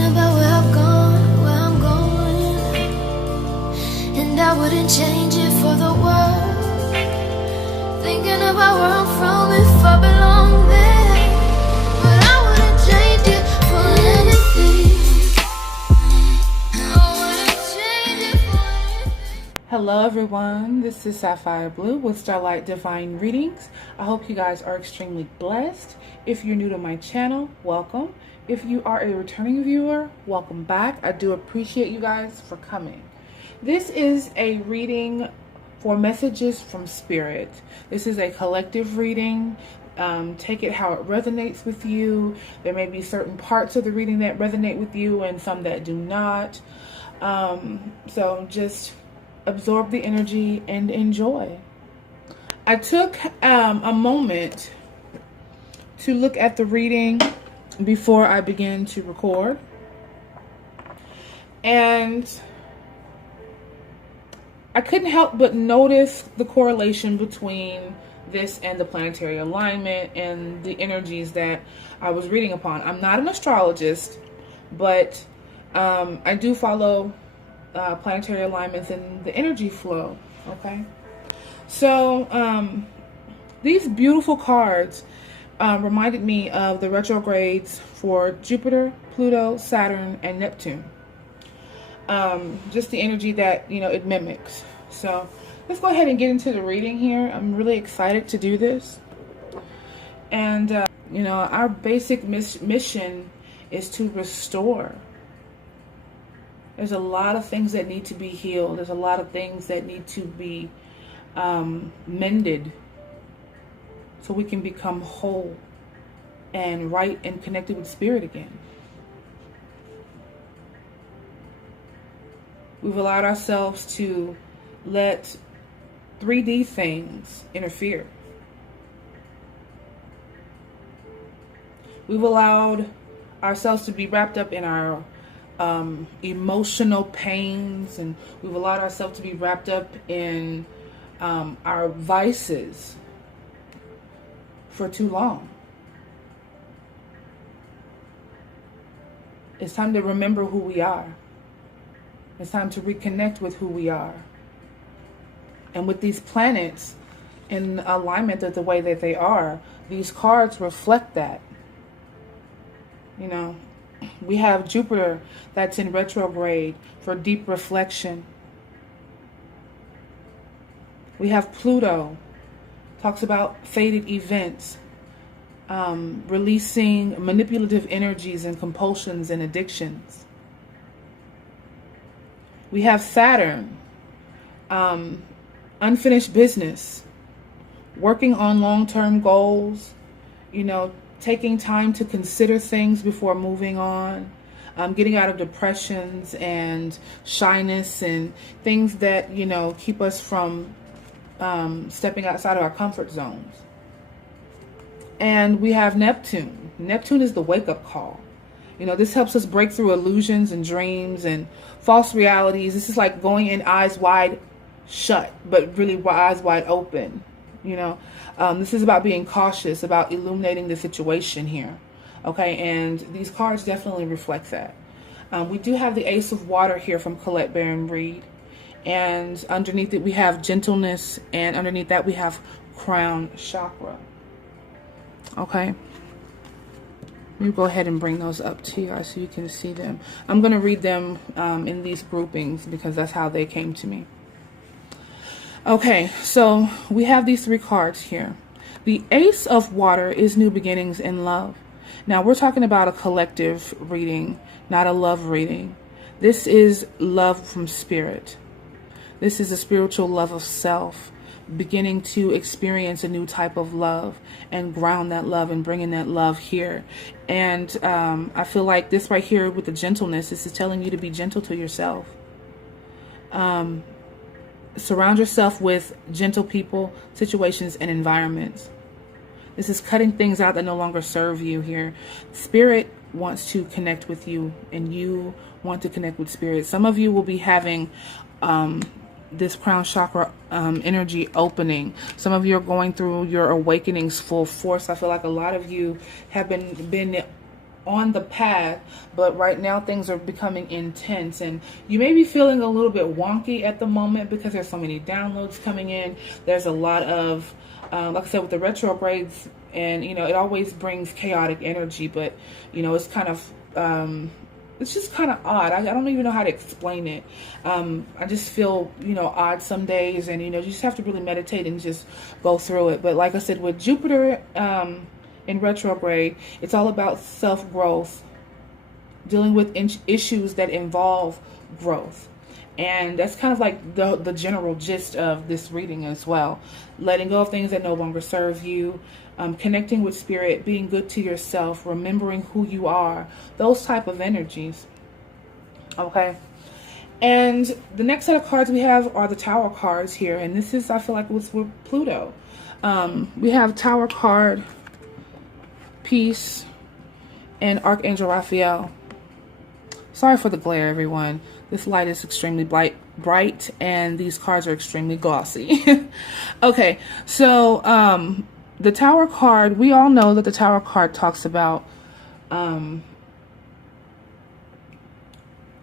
Thinking about where I've gone, where I'm going, and I wouldn't change it for the world. Thinking about where I'm from, if I belong there, but I wouldn't change it for anything. I wouldn't change it for anything. Hello everyone, this is Sapphire Blue with Starlight Divine Readings. I hope you guys are extremely blessed. If you're new to my channel, welcome. If you are a returning viewer, welcome back. I do appreciate you guys for coming. This is a reading for messages from Spirit. This is a collective reading. Take it how it resonates with you. There may be certain parts of the reading that resonate with you and some that do not. So just absorb the energy and enjoy. I took a moment to look at the reading before I began to record, and I couldn't help but notice the correlation between this and the planetary alignment and the energies that I was reading upon. I'm not an astrologist, but I do follow planetary alignments and the energy flow. Okay, so these beautiful cards reminded me of the retrogrades for Jupiter, Pluto, Saturn, and Neptune. Just the energy that, it mimics. So let's go ahead and get into the reading here. I'm really excited to do this. And, our basic mission is to restore. There's a lot of things that need to be healed. There's a lot of things that need to be mended, so we can become whole and right and connected with Spirit again. We've allowed ourselves to let 3D things interfere. We've allowed ourselves to be wrapped up in our emotional pains, and we've allowed ourselves to be wrapped up in our vices for too long. It's time to remember who we are. It's time to reconnect with who we are. And with these planets in alignment of the way that they are, these cards reflect that. We have Jupiter that's in retrograde for deep reflection. We have Pluto, talks about fated events, releasing manipulative energies and compulsions and addictions. We have Saturn, unfinished business, working on long-term goals, taking time to consider things before moving on, getting out of depressions and shyness and things that, keep us from stepping outside of our comfort zones. And we have Neptune. Neptune is the wake-up call. This helps us break through illusions and dreams and false realities. This is like going in eyes wide shut, but really eyes wide open. This is about being cautious, about illuminating the situation here. Okay, and these cards definitely reflect that. We do have the Ace of Water here from Colette Baron Reed. And underneath it we have gentleness, and underneath that we have crown chakra. Okay, let me go ahead and bring those up to you guys so you can see them. I'm going to read them in these groupings because that's how they came to me. Okay, so we have these three cards here. The Ace of Water is new beginnings in love. Now we're talking about a collective reading, not a love reading. This is love from Spirit. This is a spiritual love of self, beginning to experience a new type of love and ground that love and bringing that love here. And I feel like this right here with the gentleness, this is telling you to be gentle to yourself. Surround yourself with gentle people, situations, and environments. This is cutting things out that no longer serve you here. Spirit wants to connect with you, and you want to connect with Spirit. Some of you will be having this crown chakra energy opening. Some of you are going through your awakenings full force. I feel like a lot of you have been on the path, but right now things are becoming intense, and you may be feeling a little bit wonky at the moment because there's so many downloads coming in. There's a lot of like I said, with the retrogrades, and it always brings chaotic energy, but it's kind of it's just kind of odd. I don't even know how to explain it. I just feel odd some days, and you just have to really meditate and just go through it. But like I said, with Jupiter in retrograde, it's all about self-growth, dealing with issues that involve growth. And that's kind of like the general gist of this reading as well. Letting go of things that no longer serve you, connecting with spirit, being good to yourself, remembering who you are, those type of energies. Okay. And the next set of cards we have are the Tower cards here. And this is, I feel like, was with Pluto. We have Tower card, Peace, and Archangel Raphael. Sorry for the glare, everyone. This light is extremely bright, and these cards are extremely glossy. Okay, so the Tower card, we all know that the Tower card talks about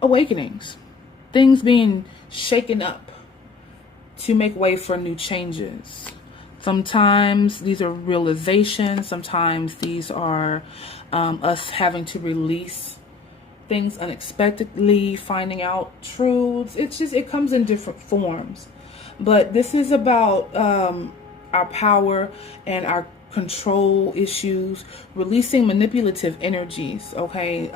awakenings, things being shaken up to make way for new changes. Sometimes these are realizations. Sometimes these are us having to release things unexpectedly, finding out truths. It comes in different forms. But this is about our power and our control issues, releasing manipulative energies, okay?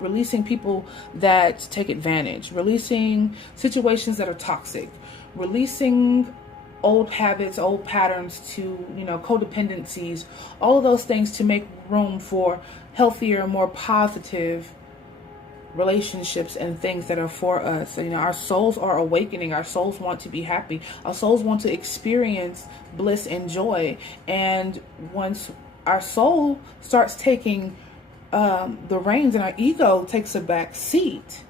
Releasing people that take advantage, releasing situations that are toxic, releasing old habits, old patterns to, codependencies, all of those things to make room for healthier, more positive relationships and things that are for us. Our souls are awakening. Our souls want to be happy. Our souls want to experience bliss and joy. And once our soul starts taking the reins and our ego takes a back seat,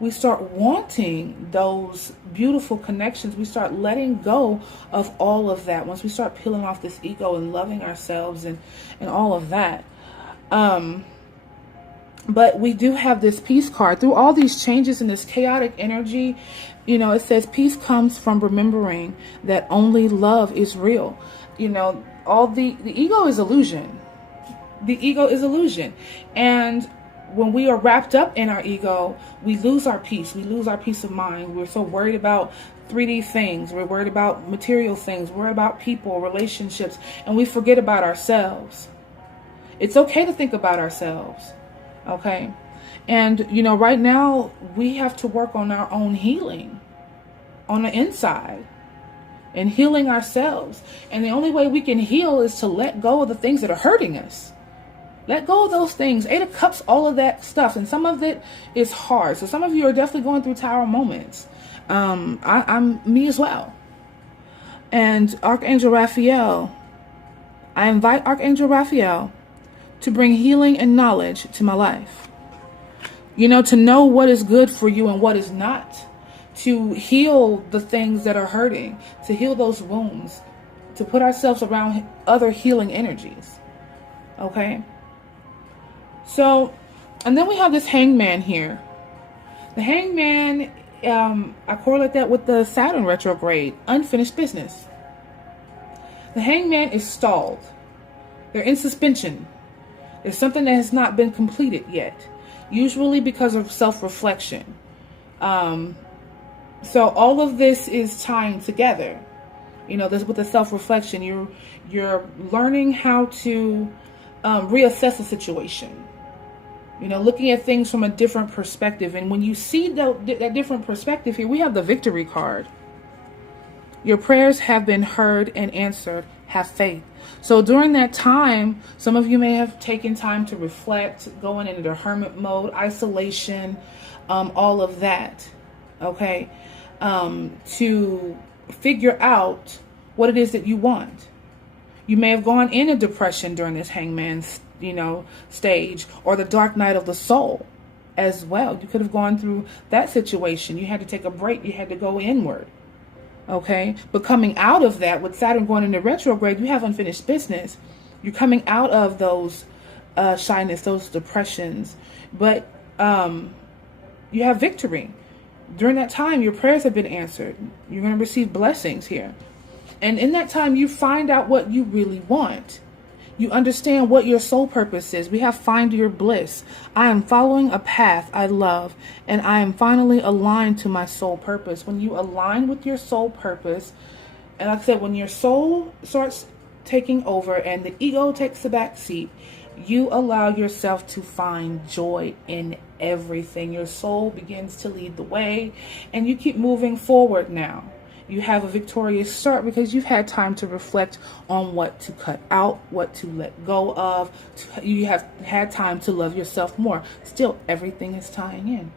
we start wanting those beautiful connections. We start letting go of all of that. Once we start peeling off this ego and loving ourselves and all of that. But we do have this peace card. Through all these changes in this chaotic energy, it says peace comes from remembering that only love is real. All the ego is illusion. The ego is illusion. And when we are wrapped up in our ego, we lose our peace. We lose our peace of mind. We're so worried about 3D things. We're worried about material things. We're worried about people, relationships, and we forget about ourselves. It's okay to think about ourselves. Okay. And, right now we have to work on our own healing on the inside and healing ourselves. And the only way we can heal is to let go of the things that are hurting us. Let go of those things. 8 of Cups, all of that stuff. And some of it is hard. So some of you are definitely going through Tower moments. I'm me as well. And Archangel Raphael, I invite Archangel Raphael to bring healing and knowledge to my life. To know what is good for you and what is not. To heal the things that are hurting. To heal those wounds. To put ourselves around other healing energies. Okay? So, and then we have this Hangman here. The Hangman, I correlate that with the Saturn retrograde, unfinished business. The Hangman is stalled. They're in suspension. There's something that has not been completed yet, usually because of self-reflection. So all of this is tying together. This with the self-reflection, you're learning how to reassess the situation. Looking at things from a different perspective. And when you see that different perspective here, we have the Victory card. Your prayers have been heard and answered. Have faith. So during that time, some of you may have taken time to reflect, going into the hermit mode, isolation, all of that. Okay. To figure out what it is that you want. You may have gone in a depression during this Hangman stage, or the dark night of the soul as well. You could have gone through that situation. You had to take a break. You had to go inward. Okay. But coming out of that, with Saturn going into retrograde, you have unfinished business. You're coming out of those shyness, those depressions. But you have victory. During that time, your prayers have been answered. You're going to receive blessings here. And in that time, you find out what you really want. You understand what your soul purpose is. We have find your bliss. I am following a path I love, and I am finally aligned to my soul purpose. When you align with your soul purpose, and like I said, when your soul starts taking over and the ego takes the back seat, you allow yourself to find joy in everything. Your soul begins to lead the way, and you keep moving forward now. You have a victorious start because you've had time to reflect on what to cut out, what to let go of. You have had time to love yourself more. Still, everything is tying in.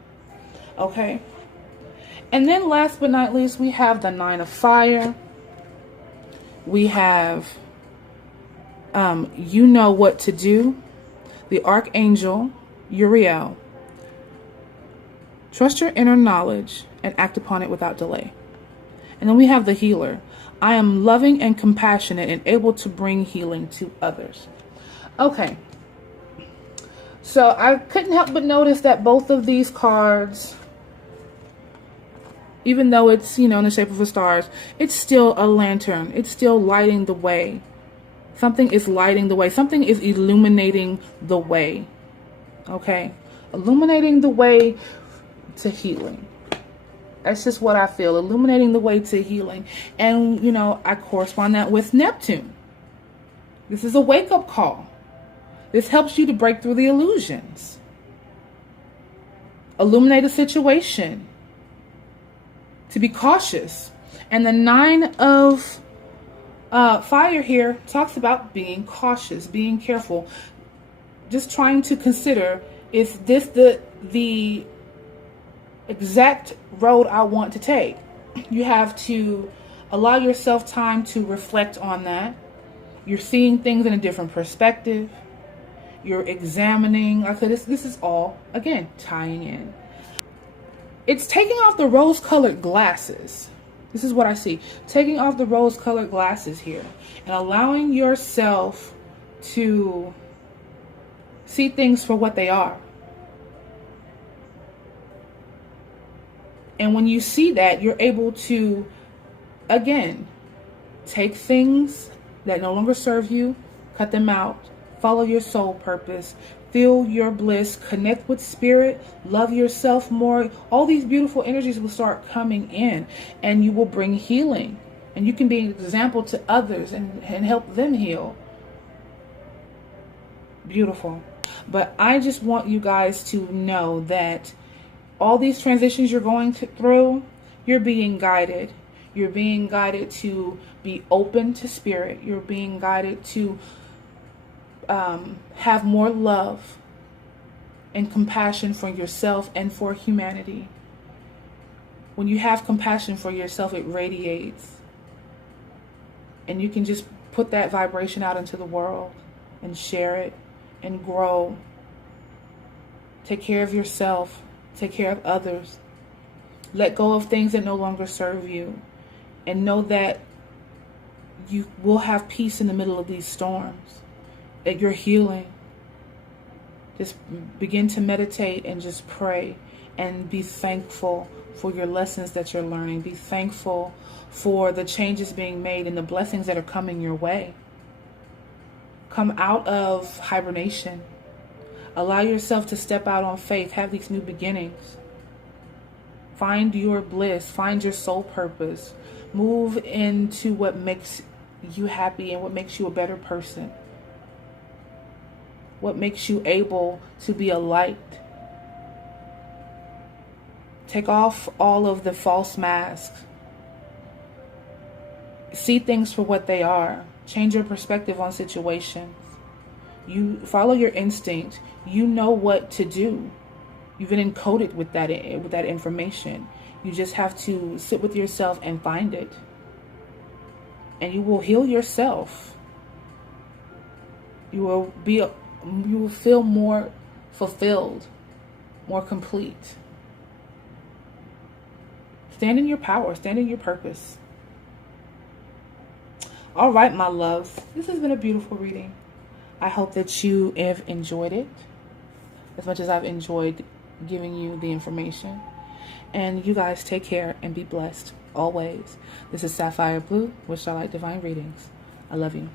Okay? And then last but not least, we have the Nine of Fire. We have you know what to do. The Archangel, Uriel. Trust your inner knowledge and act upon it without delay. And then we have the Healer. I am loving and compassionate and able to bring healing to others. Okay. So I couldn't help but notice that both of these cards, even though it's, in the shape of a star, it's still a lantern. It's still lighting the way. Something is lighting the way. Something is illuminating the way. Okay? Illuminating the way to healing. That's just what I feel. Illuminating the way to healing. And, I correspond that with Neptune. This is a wake-up call. This helps you to break through the illusions. Illuminate a situation. To be cautious. And the Nine of Fire here talks about being cautious, being careful. Just trying to consider, is this the exact road I want to take? You have to allow yourself time to reflect on that. You're seeing things in a different perspective. You're examining. Like I said, this is all, again, tying in. It's taking off the rose-colored glasses. This is what I see. Taking off the rose-colored glasses here and allowing yourself to see things for what they are. And when you see that, you're able to, again, take things that no longer serve you, cut them out, follow your soul purpose, feel your bliss, connect with spirit, love yourself more. All these beautiful energies will start coming in, and you will bring healing. And you can be an example to others and help them heal. Beautiful. But I just want you guys to know that all these transitions you're going through, you're being guided. You're being guided to be open to spirit. You're being guided to have more love and compassion for yourself and for humanity. When you have compassion for yourself, it radiates. And you can just put that vibration out into the world and share it and grow. Take care of yourself. Take care of others. Let go of things that no longer serve you. And know that you will have peace in the middle of these storms. That you're healing. Just begin to meditate and just pray. And be thankful for your lessons that you're learning. Be thankful for the changes being made and the blessings that are coming your way. Come out of hibernation. Allow yourself to step out on faith. Have these new beginnings. Find your bliss. Find your soul purpose. Move into what makes you happy and what makes you a better person. What makes you able to be a light. Take off all of the false masks. See things for what they are. Change your perspective on situations. You follow your instinct. You know what to do. You've been encoded with that information. You just have to sit with yourself and find it. And you will heal yourself. You will feel more fulfilled, more complete. Stand in your power. Stand in your purpose. All right, my loves. This has been a beautiful reading. I hope that you have enjoyed it as much as I've enjoyed giving you the information. And you guys take care and be blessed always. This is Sapphire Blue with Starlight Divine Readings. I love you.